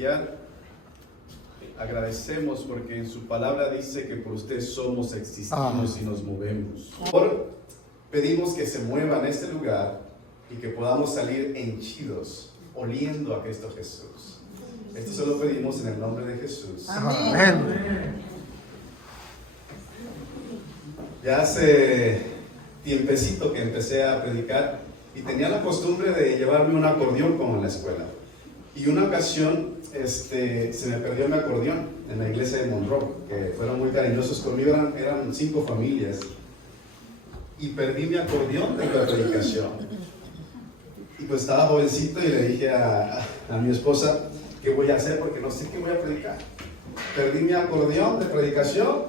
iniciar, agradecemos porque en su palabra dice que por usted somos, existimos y nos movemos. Pedimos que se mueva en este lugar y que podamos salir henchidos, oliendo a Cristo Jesús. Esto se lo pedimos en el nombre de Jesús. Amén. Ya hace tiempecito que empecé a predicar y tenía la costumbre de llevarme un acordeón como en la escuela. Y una ocasión se me perdió mi acordeón en la iglesia de Monroe, que fueron muy cariñosos conmigo, eran 5 familias. Y perdí mi acordeón de la predicación. Y pues estaba jovencito y le dije a mi esposa, ¿qué voy a hacer? Porque no sé qué voy a predicar. Perdí mi acordeón de predicación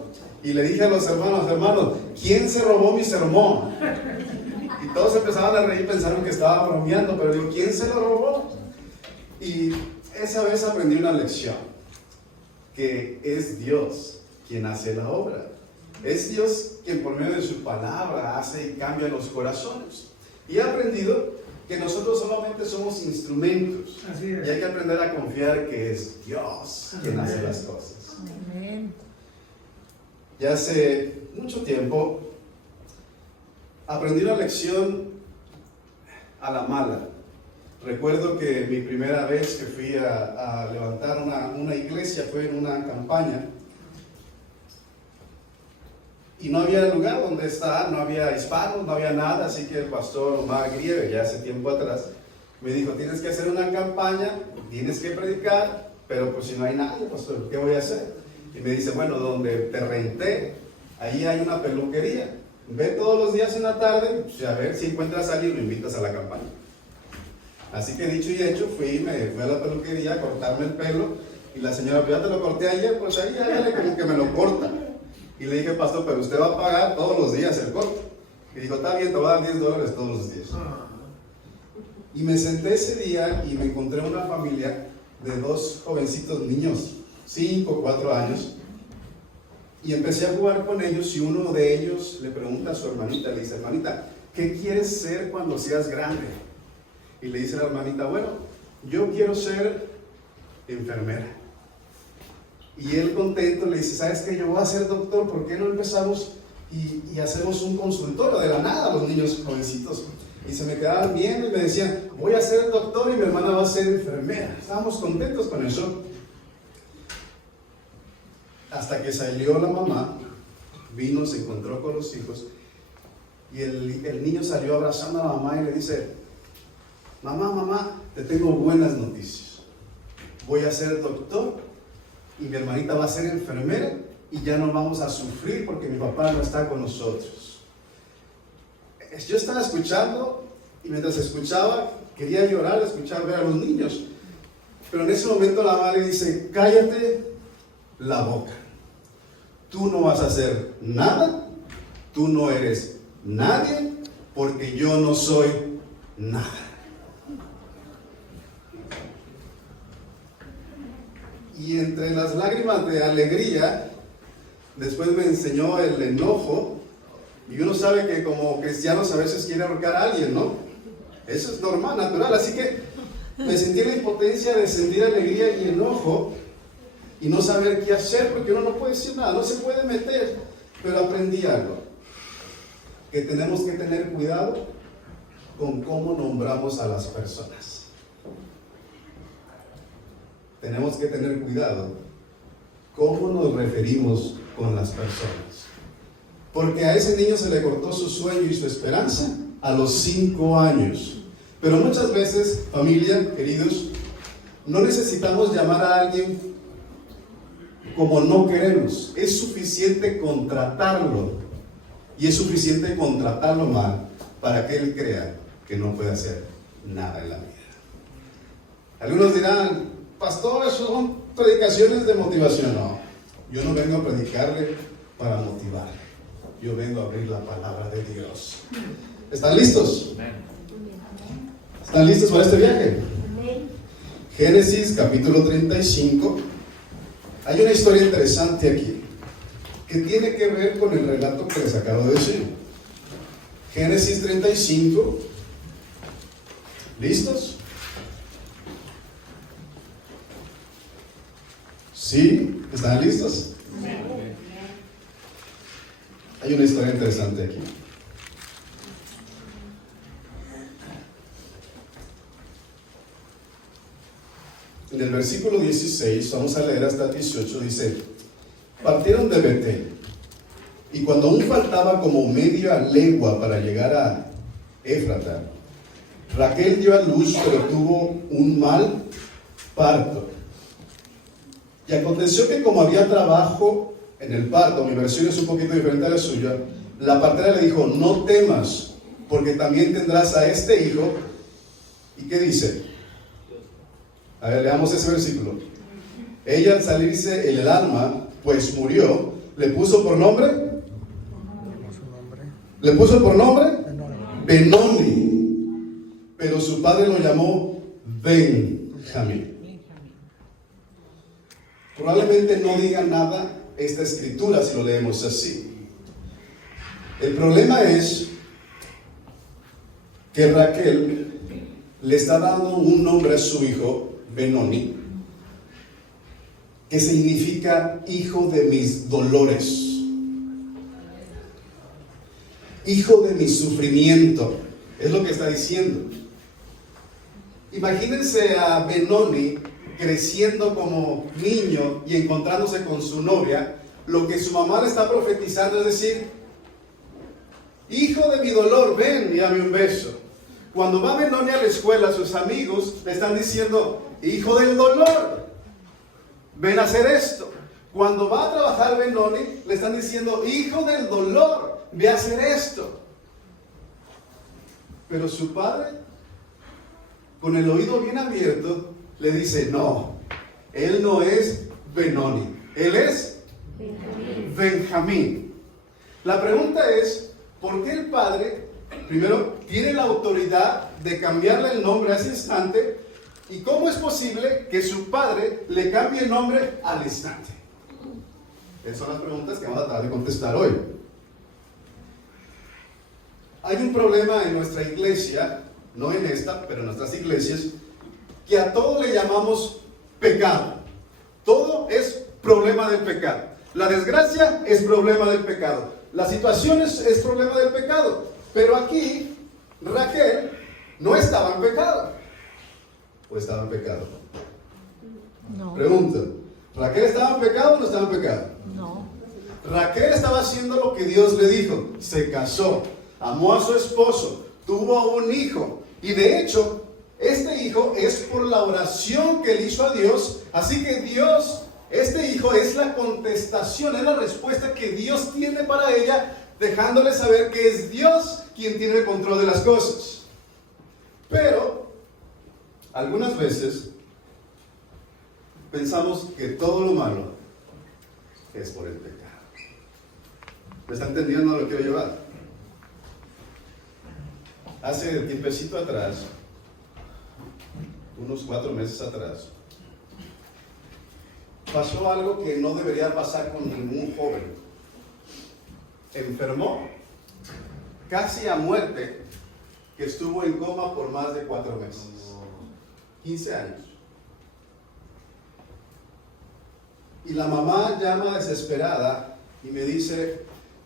y le dije a los hermanos, ¿quién se robó mi sermón? Y todos empezaban a reír, pensaron que estaba bromeando, pero digo, ¿quién se lo robó? Y esa vez aprendí una lección, que es Dios quien hace la obra. Es Dios quien por medio de su palabra hace y cambia los corazones. Y he aprendido que nosotros solamente somos instrumentos. Así es. Y hay que aprender a confiar que es Dios quien hace las cosas. Amén. Ya hace mucho tiempo aprendí una lección a la mala. Recuerdo que mi primera vez que fui a levantar una iglesia fue en una campaña y no había lugar donde estar, no había hispanos, no había nada, así que el pastor Omar Grieve, ya hace tiempo atrás, me dijo, tienes que hacer una campaña, tienes que predicar, pero pues si no hay nadie, pastor, ¿qué voy a hacer? Y me dice, bueno, donde te renté, ahí hay una peluquería, ve todos los días en la tarde, pues, a ver si encuentras a alguien y lo invitas a la campaña. Así que dicho y hecho, me fui a la peluquería a cortarme el pelo y la señora, pues ya te lo corté ayer, pues ahí hágale como que me lo corta. Y le dije, pastor, pero usted va a pagar todos los días el corte. Y dijo, está bien, te voy a dar $10 todos los días. Y me senté ese día y me encontré una familia de 2 jovencitos niños, 5, 4 años. Y empecé a jugar con ellos y uno de ellos le pregunta a su hermanita, le dice, hermanita, ¿qué quieres ser cuando seas grande? Y le dice la hermanita, bueno, yo quiero ser enfermera. Y él contento le dice, ¿sabes qué? Yo voy a ser doctor, ¿por qué no empezamos y hacemos un consultorio de la nada los niños jovencitos? Y se me quedaban viendo y me decían, voy a ser doctor y mi hermana va a ser enfermera. Estábamos contentos con eso. Hasta que salió la mamá, vino, se encontró con los hijos y el niño salió abrazando a la mamá y le dice, mamá, te tengo buenas noticias. Voy a ser doctor y mi hermanita va a ser enfermera y ya no vamos a sufrir porque mi papá no está con nosotros. Yo estaba escuchando y mientras escuchaba quería llorar, ver a los niños. Pero en ese momento la madre dice, cállate la boca. Tú no vas a hacer nada, tú no eres nadie porque yo no soy nada. Y entre las lágrimas de alegría, después me enseñó el enojo, y uno sabe que como cristianos a veces quiere ahorcar a alguien, ¿no? Eso es normal, natural, así que me sentí la impotencia de sentir alegría y enojo, y no saber qué hacer, porque uno no puede decir nada, no se puede meter, pero aprendí algo, que tenemos que tener cuidado con cómo nombramos a las personas. Tenemos que tener cuidado cómo nos referimos con las personas. Porque a ese niño se le cortó su sueño y su esperanza a los 5 años. Pero muchas veces, familia, queridos, no necesitamos llamar a alguien como no queremos. Es suficiente contratarlo. Y es suficiente contratarlo mal para que él crea que no puede hacer nada en la vida. Algunos dirán, pastor, eso son predicaciones de motivación. No, yo no vengo a predicarle para motivarle. Yo vengo a abrir la palabra de Dios. ¿Están listos? ¿Están listos para este viaje? Génesis capítulo 35. Hay una historia interesante aquí que tiene que ver con el relato que les acabo de decir. Génesis 35. ¿Listos? ¿Sí? ¿Están listos? Hay una historia interesante aquí. En el versículo 16, vamos a leer hasta el 18, dice: partieron de Betel, y cuando aún faltaba como media legua para llegar a Éfrata, Raquel dio a luz, pero tuvo un mal parto. Y aconteció que como había trabajo en el parto, mi versión es un poquito diferente a la suya, la partera le dijo: no temas, porque también tendrás a este hijo. ¿Y qué dice? A ver, leamos ese versículo. Ella, al salirse el alma, pues murió, le puso por nombre. Le puso por nombre Benoni, pero su padre lo llamó Benjamín. Probablemente no diga nada esta escritura si lo leemos así. El problema es que Raquel le está dando un nombre a su hijo, Benoni, que significa hijo de mis dolores, hijo de mi sufrimiento, es lo que está diciendo. Imagínense a Benoni creciendo como niño y encontrándose con su novia. Lo que su mamá le está profetizando es decir: hijo de mi dolor, ven y dame un beso. Cuando va Benoni a la escuela, sus amigos le están diciendo: hijo del dolor, ven a hacer esto. Cuando va a trabajar Benoni, le están diciendo: hijo del dolor, ve a hacer esto. Pero su padre, con el oído bien abierto, le dice: no, él no es Benoni, él es Benjamín. La pregunta es: ¿por qué el padre, primero, tiene la autoridad de cambiarle el nombre a ese instante? ¿Y cómo es posible que su padre le cambie el nombre al instante? Esas son las preguntas que vamos a tratar de contestar hoy. Hay un problema en nuestra iglesia, no en esta, pero en nuestras iglesias, que a todo le llamamos pecado. Todo es problema del pecado. La desgracia es problema del pecado. La situación es problema del pecado. Pero aquí, Raquel no estaba en pecado. ¿O estaba en pecado? No. Pregunta: ¿Raquel estaba en pecado o no estaba en pecado? No. Raquel estaba haciendo lo que Dios le dijo. Se casó, amó a su esposo, tuvo un hijo. Y de hecho, este hijo es por la oración que él hizo a Dios. Así que Dios, este hijo es la contestación, es la respuesta que Dios tiene para ella, dejándole saber que es Dios quien tiene el control de las cosas. Pero algunas veces pensamos que todo lo malo es por el pecado. ¿Me está entendiendo lo que quiero llevar? Hace tiempecito atrás, unos 4 meses atrás, pasó algo que no debería pasar con ningún joven. Enfermó casi a muerte, que estuvo en coma por más de 4 meses, 15 años. Y la mamá llama desesperada y me dice: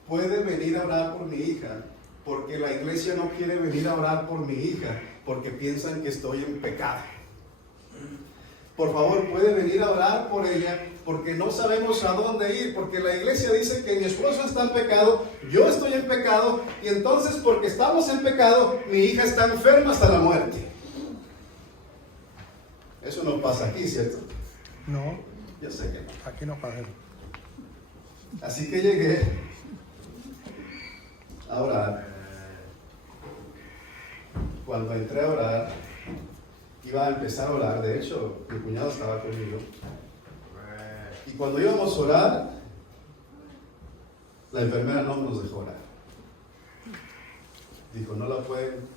¿puede venir a orar por mi hija? Porque la iglesia no quiere venir a orar por mi hija, porque piensan que estoy en pecado. Por favor, ¿puede venir a orar por ella? Porque no sabemos a dónde ir, porque la iglesia dice que mi esposo está en pecado, yo estoy en pecado, y entonces porque estamos en pecado, mi hija está enferma hasta la muerte. Eso no pasa aquí, ¿cierto? No, Yo sé que no. aquí no pasa. Así que llegué a orar. Cuando entré a orar, iba a empezar a orar. De hecho, mi cuñado estaba conmigo. Y cuando íbamos a orar, la enfermera no nos dejó orar. Dijo: no la pueden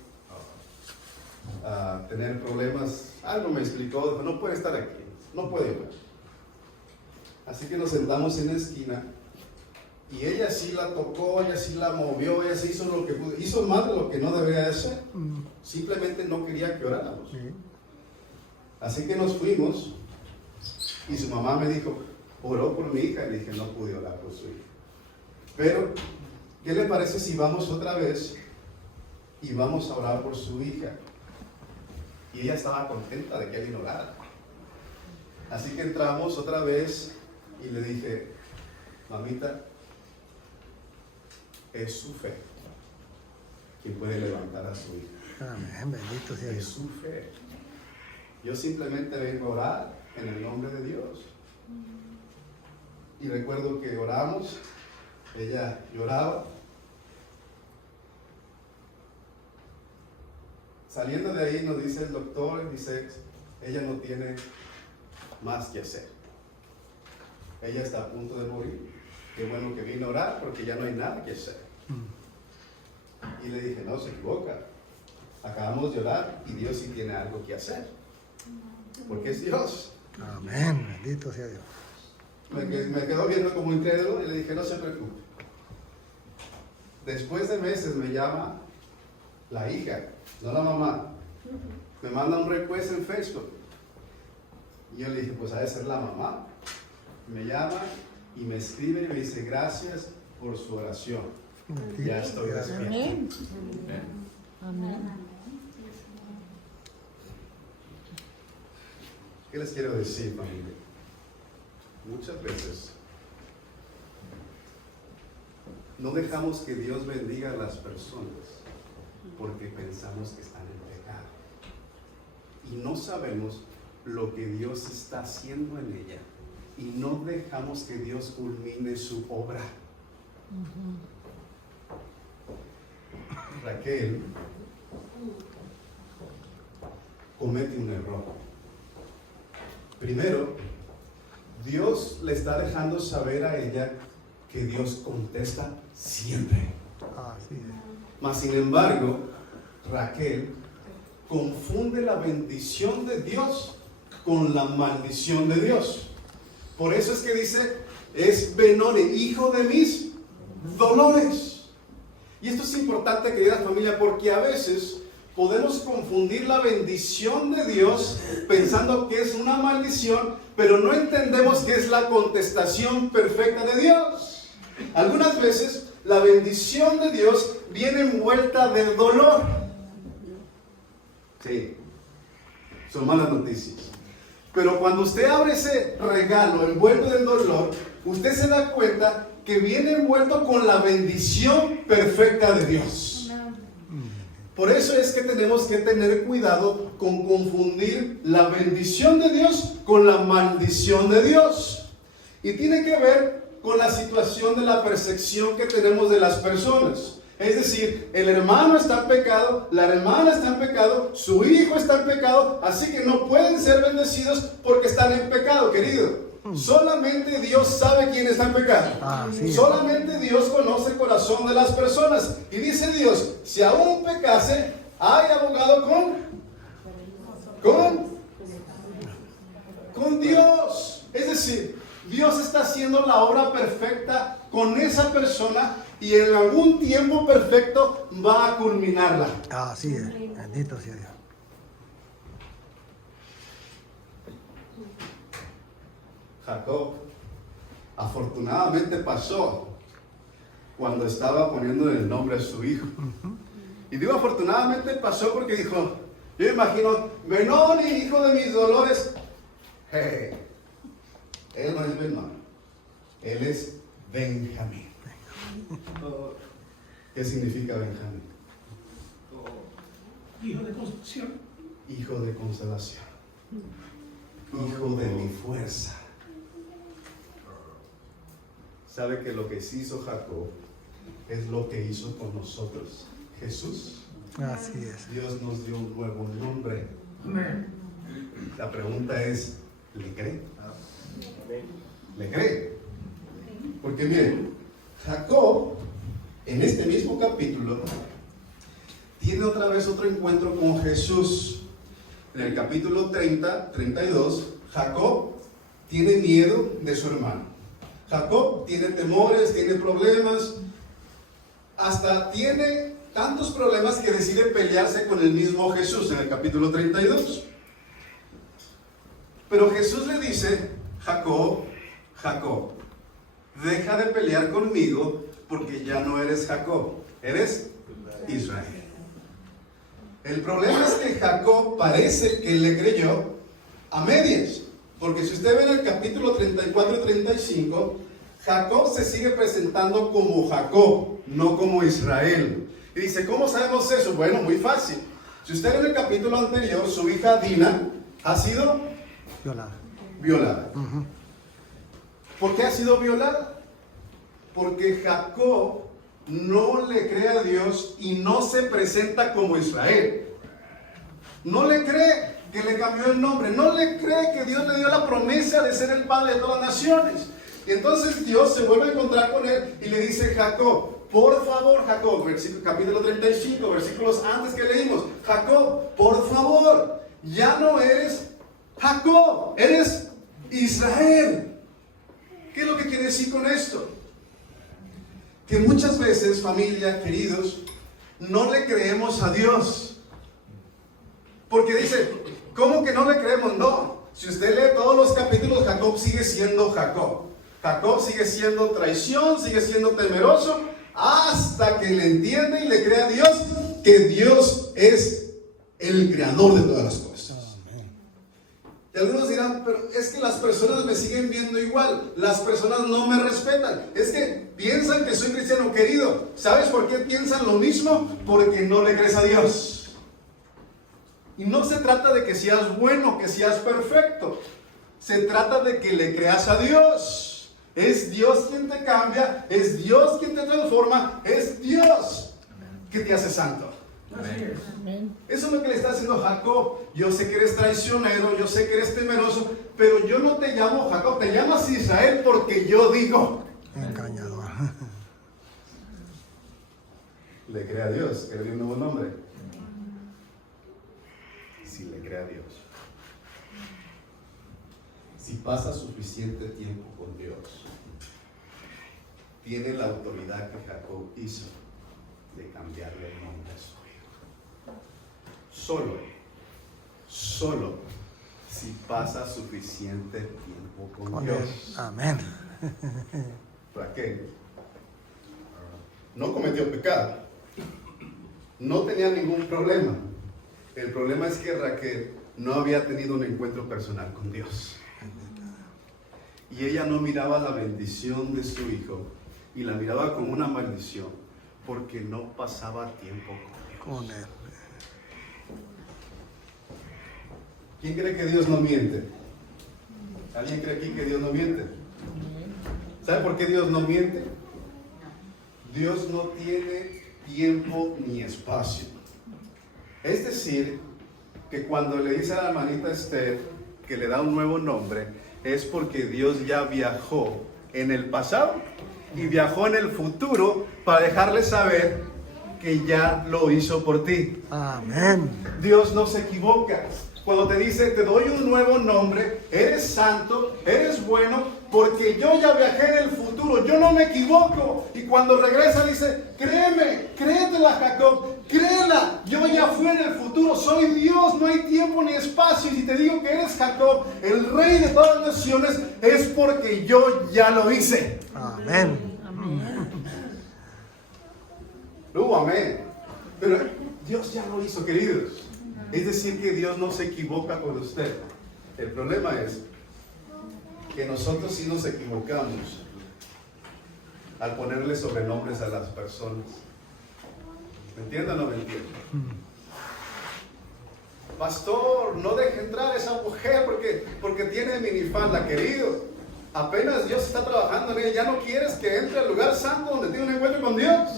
tener problemas. Algo me explicó. Dijo: no puede estar aquí, no puede orar. Así que nos sentamos en la esquina. Y ella sí la tocó, ella sí la movió, ella sí hizo lo que pudo. Hizo más de lo que no debería de hacer. Simplemente no quería que oráramos. Sí. Así que nos fuimos. Y su mamá me dijo: oró por mi hija, y le dije, no pude orar por su hija. Pero, ¿qué le parece si vamos otra vez y vamos a orar por su hija? Y ella estaba contenta de que él orara. Así que entramos otra vez y le dije, mamita, es su fe quien puede levantar a su hija. Amén, bendito sea Es Dios. su fe. Yo simplemente vengo a orar en el nombre de Dios. Y recuerdo que oramos, ella lloraba. Saliendo de ahí nos dice el doctor, dice, ella no tiene más que hacer. Ella está a punto de morir. Qué bueno que vino a orar porque ya no hay nada que hacer. Y le dije, no, se equivoca. Acabamos de orar y Dios sí tiene algo que hacer. Porque es Dios. Amén, bendito sea Dios. Me quedó viendo como incrédulo y le dije, no se preocupe. Después de meses me llama la hija, no la mamá. Me manda un request en Facebook. Y yo le dije, pues ha de ser la mamá. Me llama y me escribe y me dice, gracias por su oración. Ya estoy despierto. Amén. Amén. ¿Qué les quiero decir, familia? Muchas veces no dejamos que Dios bendiga a las personas porque pensamos que están en pecado. Y no sabemos lo que Dios está haciendo en ella. Y no dejamos que Dios culmine su obra. Raquel comete un error. Primero, Dios le está dejando saber a ella que Dios contesta siempre. Así es. Mas sin embargo, Raquel confunde la bendición de Dios con la maldición de Dios. Por eso es que dice, es Benoni, hijo de mis dolores. Y esto es importante, querida familia, porque a veces podemos confundir la bendición de Dios pensando que es una maldición, pero no entendemos que es la contestación perfecta de Dios. Algunas veces la bendición de Dios viene envuelta del dolor. Sí, son malas noticias. Pero cuando usted abre ese regalo envuelto del dolor, usted se da cuenta que viene envuelto con la bendición perfecta de Dios. Por eso es que tenemos que tener cuidado con confundir la bendición de Dios con la maldición de Dios. Y tiene que ver con la situación de la percepción que tenemos de las personas. Es decir, el hermano está en pecado, la hermana está en pecado, su hijo está en pecado, así que no pueden ser bendecidos porque están en pecado, querido. Solamente Dios sabe quién está en pecado. Solamente Dios conoce el corazón de las personas. Y dice Dios, si aún pecase, hay abogado con Dios. Es decir, Dios está haciendo la obra perfecta con esa persona y en algún tiempo perfecto va a culminarla. Así es, bendito sea Dios. Jacob afortunadamente pasó cuando estaba poniendo el nombre a su hijo. Y digo afortunadamente pasó porque dijo, yo me imagino, Benoni, hijo de mis dolores. Hey, él no es Benoni, él es Benjamín. ¿Qué significa Benjamín? Hijo de consolación. Hijo de consolación. Hijo de mi fuerza. ¿Sabe que lo que sí hizo Jacob es lo que hizo con nosotros? Jesús. Así es. Dios nos dio un nuevo nombre. Amén. La pregunta es, ¿le cree? ¿Le cree? Porque miren, Jacob, en este mismo capítulo, tiene otra vez otro encuentro con Jesús. En el capítulo 32, Jacob tiene miedo de su hermano. Jacob tiene temores, tiene problemas, hasta tiene tantos problemas que decide pelearse con el mismo Jesús en el capítulo 32. Pero Jesús le dice, Jacob, Jacob, deja de pelear conmigo porque ya no eres Jacob, eres Israel. El problema es que Jacob parece que le creyó a medias, porque si usted ve en el capítulo 34 y 35, Jacob se sigue presentando como Jacob, no como Israel. Y dice, ¿cómo sabemos eso? Bueno, muy fácil. Si usted en el capítulo anterior, su hija Dina ha sido violada. ¿Por qué ha sido violada? Porque Jacob no le cree a Dios y no se presenta como Israel. No le cree que le cambió el nombre. No le cree que Dios le dio la promesa de ser el padre de todas las naciones. Y entonces Dios se vuelve a encontrar con él y le dice, Jacob, por favor, Jacob, capítulo 35, versículos antes que leímos, Jacob, por favor, ya no eres Jacob, eres Israel. ¿Qué es lo que quiere decir con esto? Que muchas veces, familia, queridos, no le creemos a Dios. Porque dice, ¿cómo que no le creemos? No, si usted lee todos los capítulos, Jacob sigue siendo Jacob. Jacob sigue siendo traición, sigue siendo temeroso, hasta que le entiende y le cree a Dios que Dios es el creador de todas las cosas. Y algunos dirán, pero es que las personas me siguen viendo igual, las personas no me respetan, es que piensan que soy cristiano. Querido, ¿sabes por qué piensan lo mismo? Porque no le crees a Dios. Y no se trata de que seas bueno, que seas perfecto, se trata de que le creas a Dios. Es Dios quien te cambia, es Dios quien te transforma, es Dios que te hace santo. Amén. Eso es lo que le está haciendo Jacob. Yo sé que eres traicionero, yo sé que eres temeroso, pero yo no te llamo Jacob, te llamas Israel porque yo digo. Engañador. Le cree a Dios, que le dio un nuevo nombre. Si le cree a Dios, si pasa suficiente tiempo con Dios, tiene la autoridad que Jacob hizo de cambiarle el nombre a su hijo. Solo si pasa suficiente tiempo con Dios. Amén. Raquel no cometió pecado, no tenía ningún problema. El problema es que Raquel no había tenido un encuentro personal con Dios. Y ella no miraba la bendición de su hijo y la miraba como una maldición porque no pasaba tiempo con Dios. ¿Quién cree que Dios no miente? ¿Alguien cree aquí que Dios no miente? ¿Sabe por qué Dios no miente? Dios no tiene tiempo ni espacio. Es decir, que cuando le dice a la hermanita Esther que le da un nuevo nombre, es porque Dios ya viajó en el pasado y viajó en el futuro para dejarle saber que ya lo hizo por ti. Amén. Dios no se equivoca. Cuando te dice, te doy un nuevo nombre, eres santo, eres bueno, porque yo ya viajé en el futuro, yo no me equivoco. Y cuando regresa dice, créeme, créetela, Jacob, créela, yo ya fui en el futuro, soy Dios, no hay tiempo ni espacio. Y si te digo que eres Jacob, el rey de todas las naciones, es porque yo ya lo hice. Amén. Amén. Pero Dios ya lo hizo, queridos. Es decir, que Dios no se equivoca con usted. El problema es que nosotros sí nos equivocamos al ponerle sobrenombres a las personas. ¿Me entienden o no me entienden? Pastor, no deje entrar a esa mujer porque tiene minifalda, querido. Apenas Dios está trabajando en ella. ¿Ya no quieres que entre al lugar santo donde tiene un encuentro con Dios?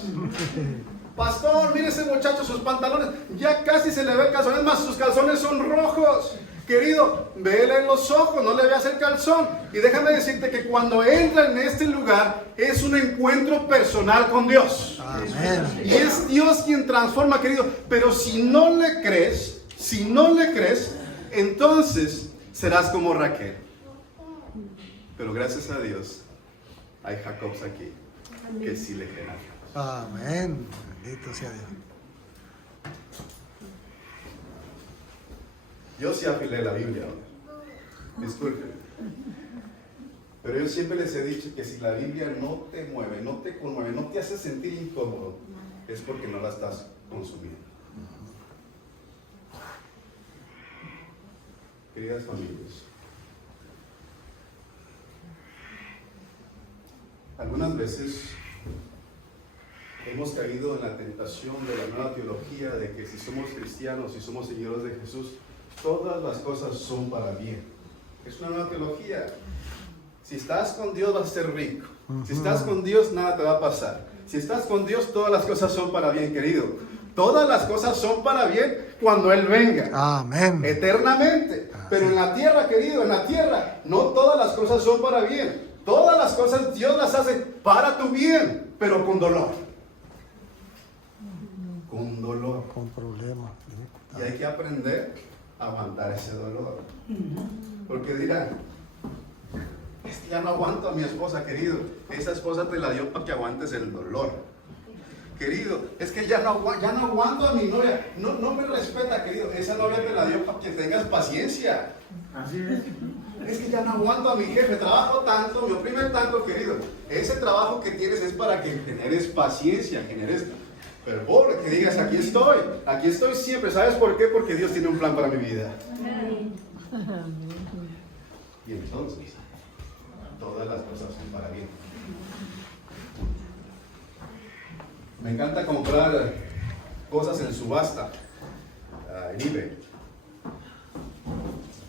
Pastor, mire ese muchacho, sus pantalones, ya casi se le ve el calzón, es más, sus calzones son rojos. Querido, vele en los ojos, no le veas el calzón. Y déjame decirte que cuando entra en este lugar, es un encuentro personal con Dios. Amén. Y es Dios quien transforma, querido. Pero si no le crees, entonces serás como Raquel. Pero gracias a Dios, hay Jacobs aquí que sí le creen a Dios. Amén. Bendito sea Dios. Yo sí afilé la Biblia ahora. Disculpen. Pero yo siempre les he dicho que si la Biblia no te mueve, no te conmueve, no te hace sentir incómodo, es porque no la estás consumiendo. Queridas familias, algunas veces hemos caído en la tentación de la nueva teología de que si somos cristianos, si somos seguidores de Jesús, todas las cosas son para bien. Es una nueva teología. Si estás con Dios vas a ser rico. Si estás con Dios nada te va a pasar. Si estás con Dios todas las cosas son para bien, querido. Todas las cosas son para bien cuando Él venga. Amén. Eternamente. Pero en la tierra, querido, en la tierra, no todas las cosas son para bien. Todas las cosas Dios las hace para tu bien, pero con dolor. Con dolor. Con problemas. Y hay que aprender a aguantar ese dolor. Porque dirán, es que ya no aguanto a mi esposa, querido. Esa esposa te la dio para que aguantes el dolor. Querido, es que ya no aguanto a mi novia. No me respeta, querido. Esa novia te la dio para que tengas paciencia. Así es. Es que ya no aguanto a mi jefe. Trabajo tanto, me oprime tanto, querido. Ese trabajo que tienes es para que generes paciencia, generes fervor, que digas, aquí estoy siempre. ¿Sabes por qué? Porque Dios tiene un plan para mi vida. Y entonces, todas las cosas son para bien. Me encanta comprar cosas en subasta, en eBay.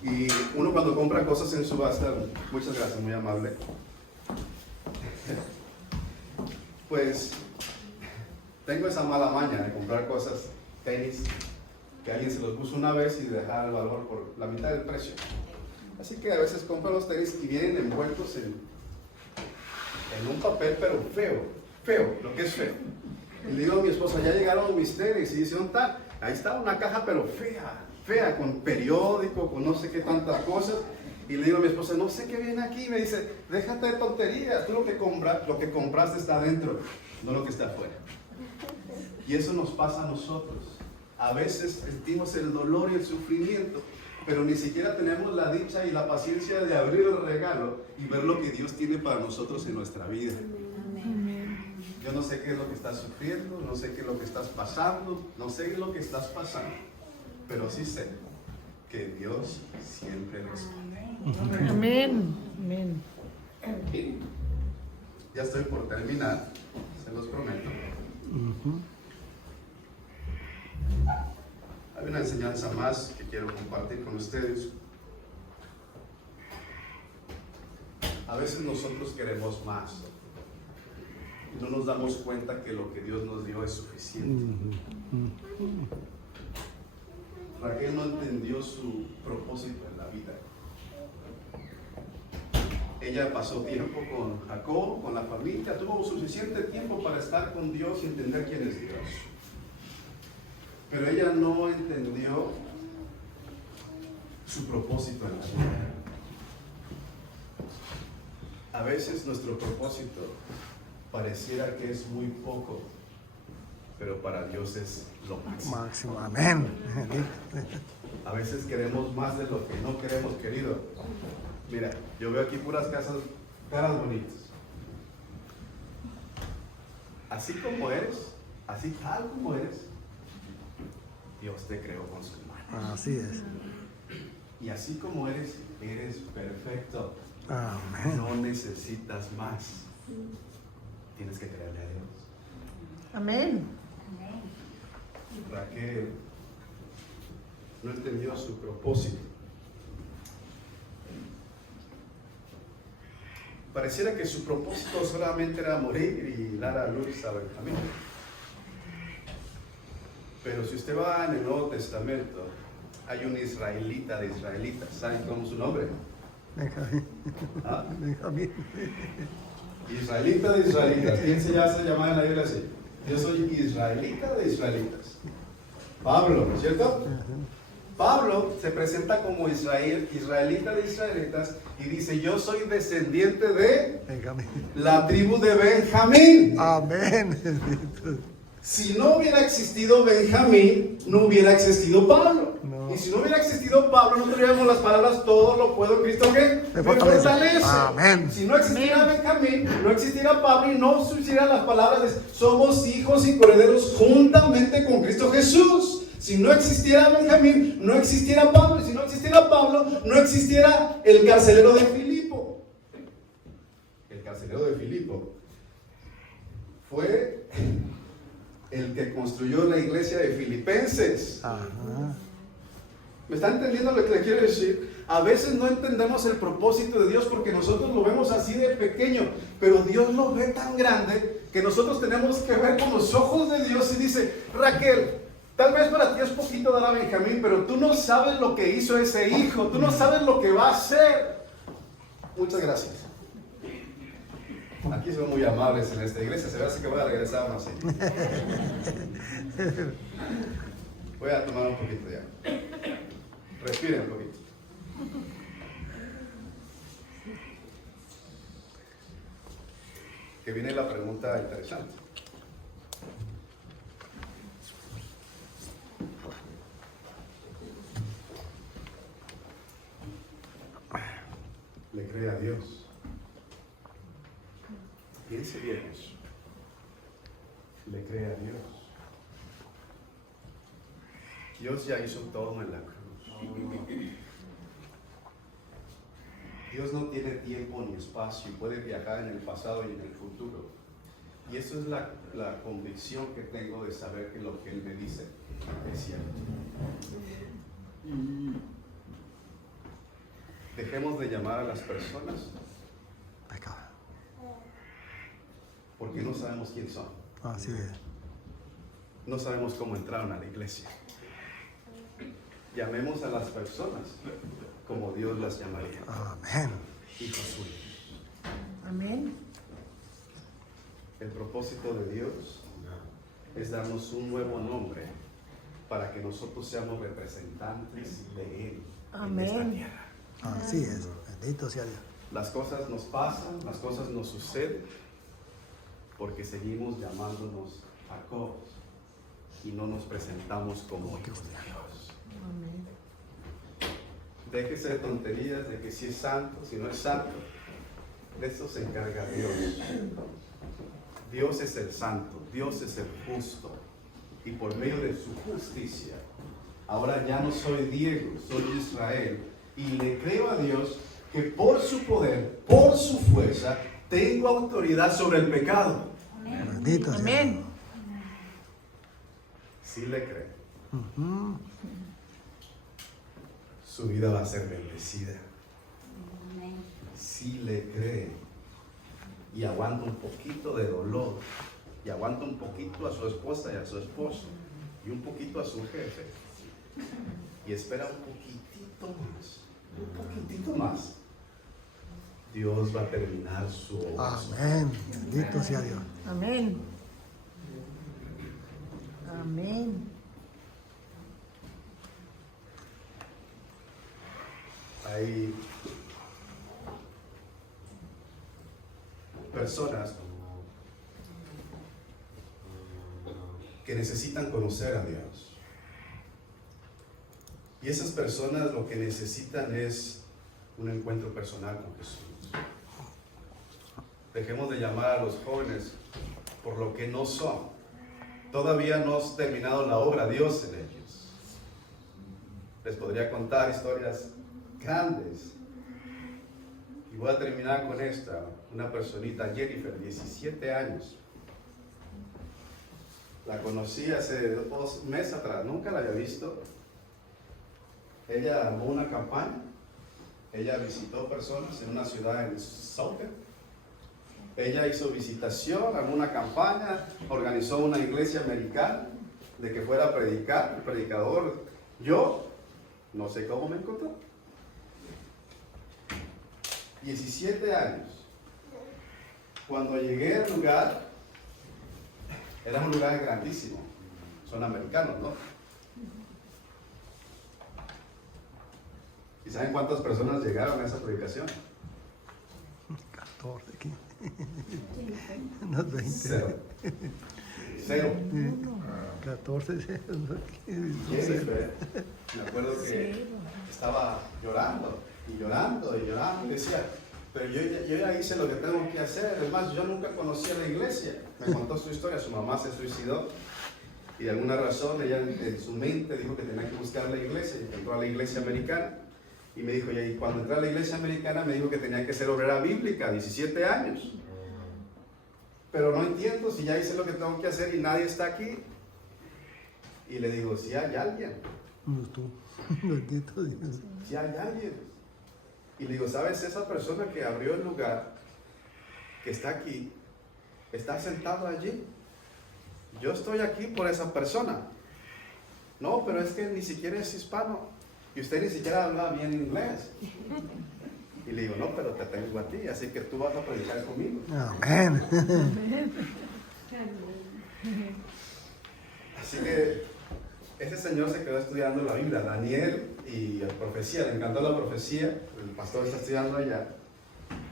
Y uno cuando compra cosas en subasta, muchas gracias, muy amable, pues tengo esa mala maña de comprar cosas, tenis, que alguien se los puso una vez y dejar el valor por la mitad del precio. Así que a veces compro los tenis y vienen envueltos en un papel, pero feo, lo que es feo. Y le digo a mi esposa, ya llegaron mis tenis, y dice, ¿dónde está? Ahí está una caja, pero fea, con periódico, con no sé qué tantas cosas. Y le digo a mi esposa, no sé qué viene aquí. Y me dice, déjate de tonterías, tú lo que compraste está adentro, no lo que está afuera. Y eso nos pasa a nosotros. A veces sentimos el dolor y el sufrimiento, pero ni siquiera tenemos la dicha y la paciencia de abrir el regalo y ver lo que Dios tiene para nosotros en nuestra vida. Yo no sé qué es lo que estás sufriendo, no sé qué es lo que estás pasando, no sé lo que estás pasando, pero sí sé que Dios siempre responde. Amén. Amén. Ya estoy por terminar, se los prometo. Hay una enseñanza más que quiero compartir con ustedes. A veces nosotros queremos más. No nos damos cuenta que lo que Dios nos dio es suficiente. Raquel no entendió su propósito en la vida. Ella pasó tiempo con Jacob, con la familia, tuvo suficiente tiempo para estar con Dios y entender quién es Dios. Pero ella no entendió su propósito en la vida. A veces nuestro propósito pareciera que es muy poco, pero para Dios es lo máximo. Amén. A veces queremos más de lo que no queremos, querido. Mira, yo veo aquí puras caras bonitas. Así como eres, así tal como eres, Dios te creó con su mano. Así es. Y así como eres, eres perfecto. Amén. No necesitas más. Tienes que creerle a Dios. Amén. Raquel no entendió su propósito. Pareciera que su propósito solamente era morir y dar a luz a Benjamín. Pero si usted va en el Nuevo Testamento, hay un israelita de israelitas. ¿Saben cómo es su nombre? Benjamín. ¿Ah? Benjamín. Israelita de israelitas. ¿Quién se llama en la Biblia así? Yo soy israelita de israelitas. Pablo, ¿no es cierto? Pablo se presenta como israelita de israelitas y dice, yo soy descendiente de Benjamín. la tribu de Benjamín. Amén. Si no hubiera existido Benjamín, no hubiera existido Pablo. No. Y si no hubiera existido Pablo, no tendríamos las palabras todo lo puedo en Cristo que me fortalece. Amén. Si no existiera Benjamín, no existiera Pablo y no existieran las palabras de somos hijos y coherederos juntamente con Cristo Jesús. Si no existiera Benjamín, no existiera Pablo. Y si no existiera Pablo, no existiera el carcelero de Filipo. El carcelero de Filipo fue el que construyó la iglesia de Filipenses. Ajá. ¿Me está entendiendo lo que le quiero decir? A veces no entendemos el propósito de Dios porque nosotros lo vemos así de pequeño, pero Dios lo ve tan grande que nosotros tenemos que ver con los ojos de Dios y dice, Raquel, tal vez para ti es poquito dar a Benjamín, pero tú no sabes lo que hizo ese hijo, tú no sabes lo que va a hacer. Muchas gracias. Aquí son muy amables en esta iglesia, se ve así que voy a regresar más así. Voy a tomar un poquito ya. Respiren un poquito. Que viene la pregunta interesante. ¿Le cree a Dios? Piense bien eso. ¿Le cree a Dios? Dios ya hizo todo en la cruz. Dios no tiene tiempo ni espacio y puede viajar en el pasado y en el futuro. Y eso es la convicción que tengo de saber que lo que Él me dice es cierto. Dejemos de llamar a las personas Pecado. porque no sabemos quién son. Así es. No sabemos cómo entraron a la iglesia. Llamemos a las personas como Dios las llamaría. Amén. Hijos suyos. Amén. El propósito de Dios es darnos un nuevo nombre para que nosotros seamos representantes de Él en esta Amén. tierra. Así es. Bendito sea Dios. Las cosas nos pasan, las cosas nos suceden porque seguimos llamándonos Jacob y no nos presentamos como hijos de Dios. Amén. Déjese de tonterías de que si es santo, si no es santo. De eso se encarga Dios. Dios es el santo, Dios es el justo. Y por medio de su justicia, ahora ya no soy Diego, soy Israel. Y le creo a Dios que por su poder, por su fuerza, tengo autoridad sobre el pecado. Bendito sea Dios. Amén. Si le creo, Ujú. su vida va a ser bendecida. Si le cree y aguanta un poquito de dolor y aguanta un poquito a su esposa y a su esposo y un poquito a su jefe y espera un poquitito más, Dios va a terminar su obra. Amén. Bendito sea Dios. Amén. Amén. Hay personas que necesitan conocer a Dios. Y esas personas lo que necesitan es un encuentro personal con Jesús. Dejemos de llamar a los jóvenes por lo que no son. Todavía no ha terminado la obra de Dios en ellos. Les podría contar historias grandes. Y voy a terminar con esta. Una personita, Jennifer, 17 años. La conocí hace 2 meses atrás, nunca la había visto. Ella armó una campaña. Ella visitó personas en una ciudad en Southern. Ella hizo visitación, armó una campaña, organizó una iglesia americana de que fuera a predicar, el predicador. Yo no sé cómo me encontró. 17 años. Cuando llegué al lugar, era un lugar grandísimo. Son americanos, ¿no? ¿Y saben cuántas personas llegaron a esa predicación? 14, 15. Unos 20. Cero. Cero. 14, 15. Jennifer Me acuerdo que estaba llorando y llorando y llorando y decía, pero yo ya hice lo que tengo que hacer. Además, yo nunca conocí a la iglesia. Me contó su historia, su mamá se suicidó y de alguna razón ella en su mente dijo que tenía que buscar la iglesia y entró a la iglesia americana. Y me dijo, y cuando entré a la iglesia americana me dijo que tenía que ser obrera bíblica, 17 años. Pero no entiendo si ya hice lo que tengo que hacer y nadie está aquí. Y le digo, si hay alguien. No tú. Bendito Dios. Si hay alguien. Y le digo, ¿sabes? Esa persona que abrió el lugar, que está aquí, está sentado allí. Yo estoy aquí por esa persona. No, pero es que ni siquiera es hispano. Y usted ni siquiera habla bien inglés. Y le digo, no, pero te tengo a ti, así que tú vas a predicar conmigo. Amén. Así que ese señor se quedó estudiando la Biblia, Daniel y la profecía, le encantó la profecía, el pastor está estudiando allá.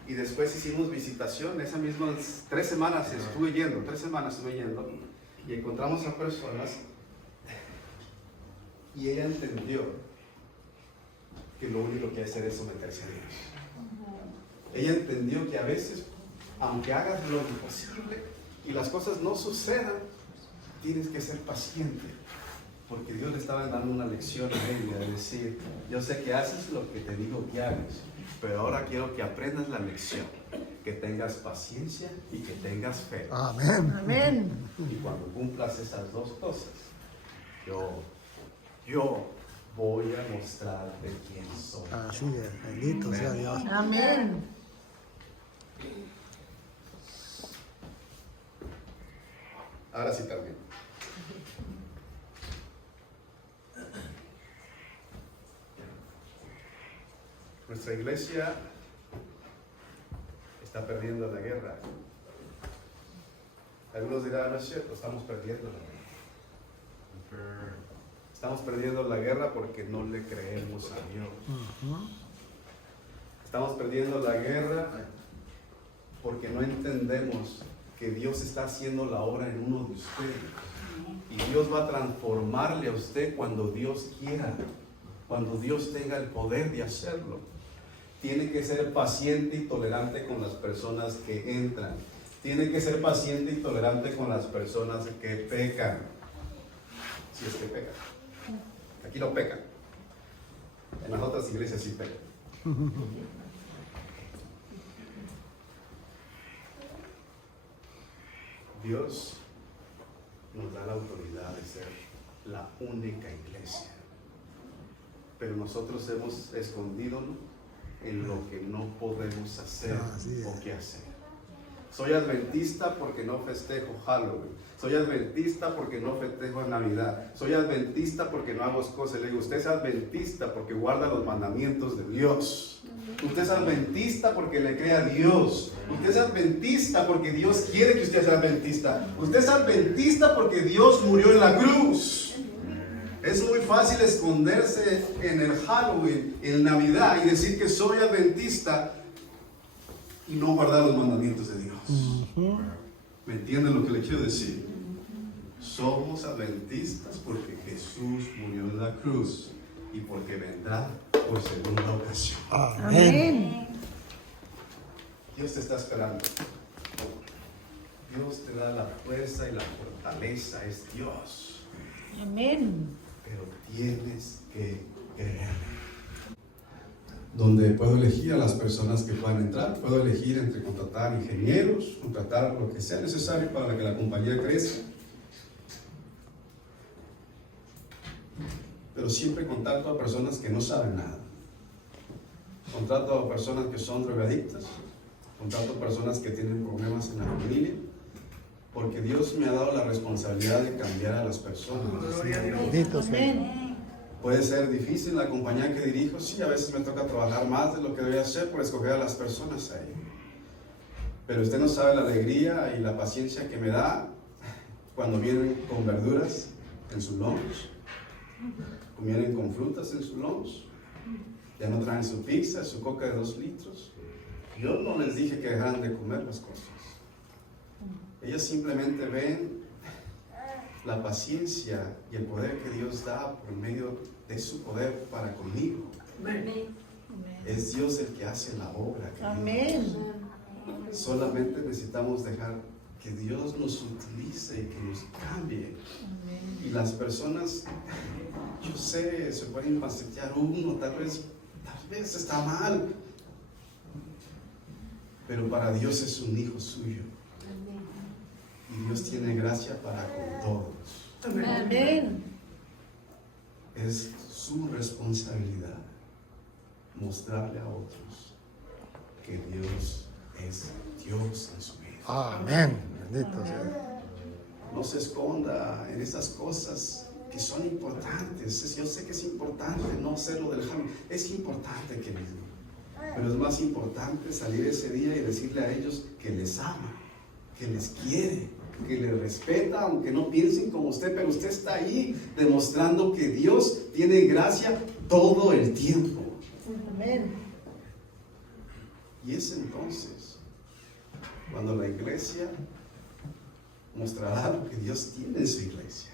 Y después hicimos visitación, esas mismas 3 semanas estuve yendo, y encontramos a personas y ella entendió que lo único que hay que hacer es someterse a Dios. Ella entendió que a veces, aunque hagas lo imposible y las cosas no sucedan, tienes que ser paciente, porque Dios le estaba dando una lección a ella, de decir, yo sé que haces lo que te digo que hagas, pero ahora quiero que aprendas la lección, que tengas paciencia y que tengas fe. Amén. Amén. Y cuando cumplas esas 2 cosas, yo voy a mostrarte quién soy. Así es. Bendito sea Dios. Amén. Ahora sí termino. Nuestra iglesia está perdiendo la guerra. Algunos dirán, no es cierto, estamos perdiendo la guerra. Estamos perdiendo la guerra porque no le creemos a Dios. Estamos perdiendo la guerra porque no entendemos que Dios está haciendo la obra en uno de ustedes. Y Dios va a transformarle a usted cuando Dios quiera, cuando Dios tenga el poder de hacerlo. Tiene que ser paciente y tolerante con las personas que entran. Tiene que ser paciente y tolerante con las personas que pecan. Si es que pecan. Aquí no pecan. En las otras iglesias sí pecan. Dios nos da la autoridad de ser la única iglesia. Pero nosotros hemos escondido en lo que no podemos hacer o qué hacer. Soy adventista porque no festejo Halloween. Soy adventista porque no festejo Navidad. Soy adventista porque no hago cosas. Le digo, usted es adventista porque guarda los mandamientos de Dios. Usted es adventista porque le cree a Dios. Usted es adventista porque Dios quiere que usted sea adventista. Usted es adventista porque Dios murió en la cruz. Es muy fácil esconderse en el Halloween, en Navidad, y decir que soy adventista y no guardar los mandamientos de Dios. ¿Me entienden lo que le quiero decir? Somos adventistas porque Jesús murió en la cruz y porque vendrá por segunda ocasión. Amén. Dios te está esperando. Dios te da la fuerza y la fortaleza, es Dios. Amén. Pero tienes que creer. Donde puedo elegir a las personas que puedan entrar, puedo elegir entre contratar ingenieros, contratar lo que sea necesario para que la compañía crezca. Pero siempre contrato a personas que no saben nada. Contrato a personas que son drogadictas, contrato a personas que tienen problemas en la familia, porque Dios me ha dado la responsabilidad de cambiar a las personas. Bendito sea. Amén. Puede ser difícil la compañía que dirijo, sí, a veces me toca trabajar más de lo que debía hacer por escoger a las personas ahí. Pero usted no sabe la alegría y la paciencia que me da cuando vienen con verduras en su lunch, vienen con frutas en su lunch, ya no traen su pizza, su coca de 2 litros. Yo no les dije que dejaran de comer las cosas. Ellas simplemente ven la paciencia y el poder que Dios da por medio de su poder para conmigo. Es Dios el que hace la obra. Amén. Solamente necesitamos dejar que Dios nos utilice y que nos cambie. Amén. Y las personas, yo sé, se pueden macetear uno, tal vez está mal, pero para Dios es un hijo suyo. Y Dios tiene gracia para con todos. Amén. Es su responsabilidad mostrarle a otros que Dios es Dios en su vida. Amén. Bendito sea. No se esconda en esas cosas que son importantes. Yo sé que es importante no hacerlo del jardín. Es importante, querido. Pero es más importante salir ese día y decirle a ellos que les ama, que les quiere, que les respeta, aunque no piensen como usted, pero usted está ahí demostrando que Dios tiene gracia todo el tiempo. Amén. Y es entonces cuando la iglesia mostrará lo que Dios tiene en su iglesia.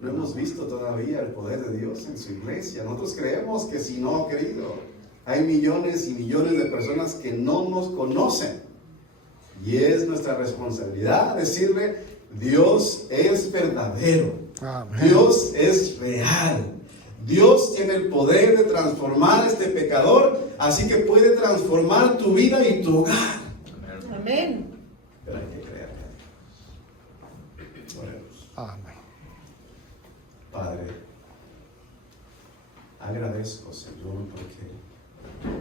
No hemos visto todavía el poder de Dios en su iglesia. Nosotros creemos que si no, querido, hay millones y millones de personas que no nos conocen. Y es nuestra responsabilidad decirle, Dios es verdadero. Amén. Dios es real. Dios tiene el poder de transformar a este pecador, así que puede transformar tu vida y tu hogar. Amén. Pero hay que creerle. Oremos. Amén. Padre, agradezco, Señor, porque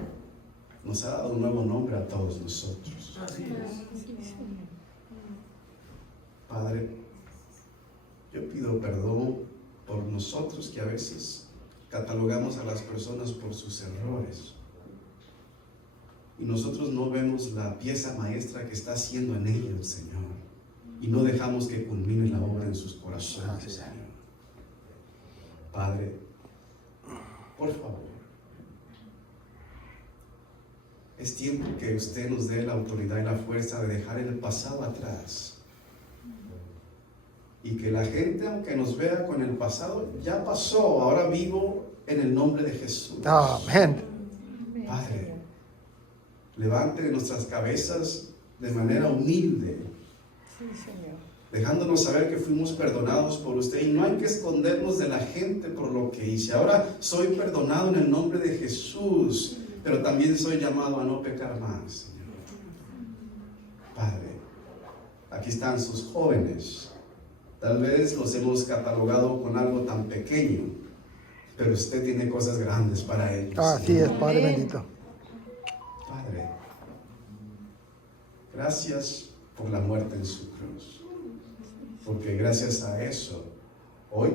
nos ha dado un nuevo nombre a todos nosotros. Padre, yo pido perdón por nosotros que a veces catalogamos a las personas por sus errores. Y nosotros no vemos la pieza maestra que está haciendo en ellos, Señor. Y no dejamos que culmine la obra en sus corazones, Señor. Padre, por favor, es tiempo que usted nos dé la autoridad y la fuerza de dejar el pasado atrás. Y que la gente, aunque nos vea con el pasado, ya pasó, ahora vivo en el nombre de Jesús. Amén. Padre, levante nuestras cabezas de manera humilde, Sí, Señor. dejándonos saber que fuimos perdonados por usted, y no hay que escondernos de la gente por lo que hice. Ahora soy perdonado en el nombre de Jesús, pero también soy llamado a no pecar más, Señor. Padre, aquí están sus jóvenes. Tal vez los hemos catalogado con algo tan pequeño, pero usted tiene cosas grandes para ellos. Así es, Padre Amén. bendito. Padre, gracias por la muerte en su cruz, porque gracias a eso, hoy,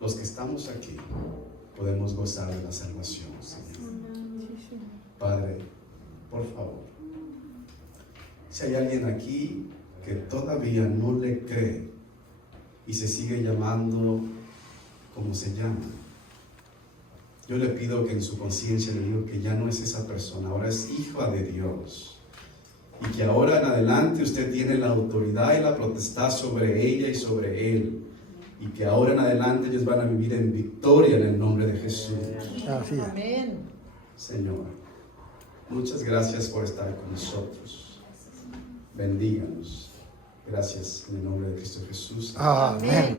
los que estamos aquí, podemos gozar de la salvación, Señor. Padre, por favor, si hay alguien aquí que todavía no le cree y se sigue llamando como se llama, yo le pido que en su conciencia le diga que ya no es esa persona, ahora es hija de Dios. Y que ahora en adelante usted tiene la autoridad y la potestad sobre ella y sobre él. Y que ahora en adelante ellos van a vivir en victoria en el nombre de Jesús. Así es. Amén. Señor, muchas gracias por estar con nosotros. Bendíganos. Gracias en el nombre de Cristo Jesús. Amén.